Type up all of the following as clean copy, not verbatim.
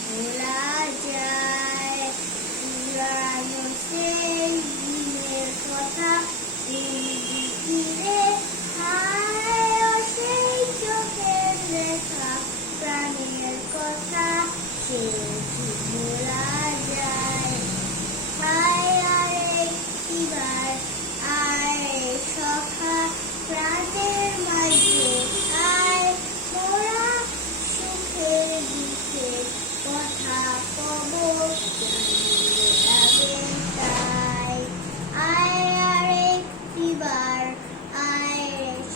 ভোলা যায়। পুরানো সেই দিনের কথা ফিরে হায় সেই চোখের রেখা প্রাণের কথা সে কি ভোলা যায়। আয় আরে একটিবার আয় সখা প্রাণের মাঝে আয় মোরা সুখের দুঃখে কথা কব জানিয়ে লাগে তাই। আয় আরে একটিবার আয়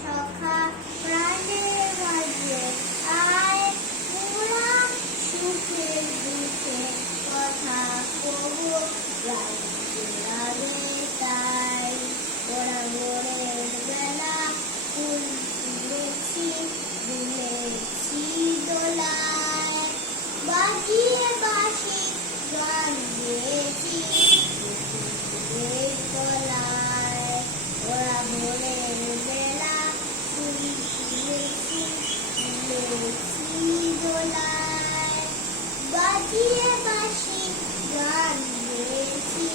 সখা প্রাণের মাঝে আয় মোরা সুখের দুঃখে কথা কব জানিয়ে লাগে তাই। ওরা ভোরের বেলা ফুল তুলেছি দুলেছি দোলায় বাজিয়ে বাঁশি গান গেয়েছি তলায়। ওরা ভোরের বেলা ফুল তুলেছি দুলেছি দোলায় বাজিয়ে বাঁশি গান গেয়েছি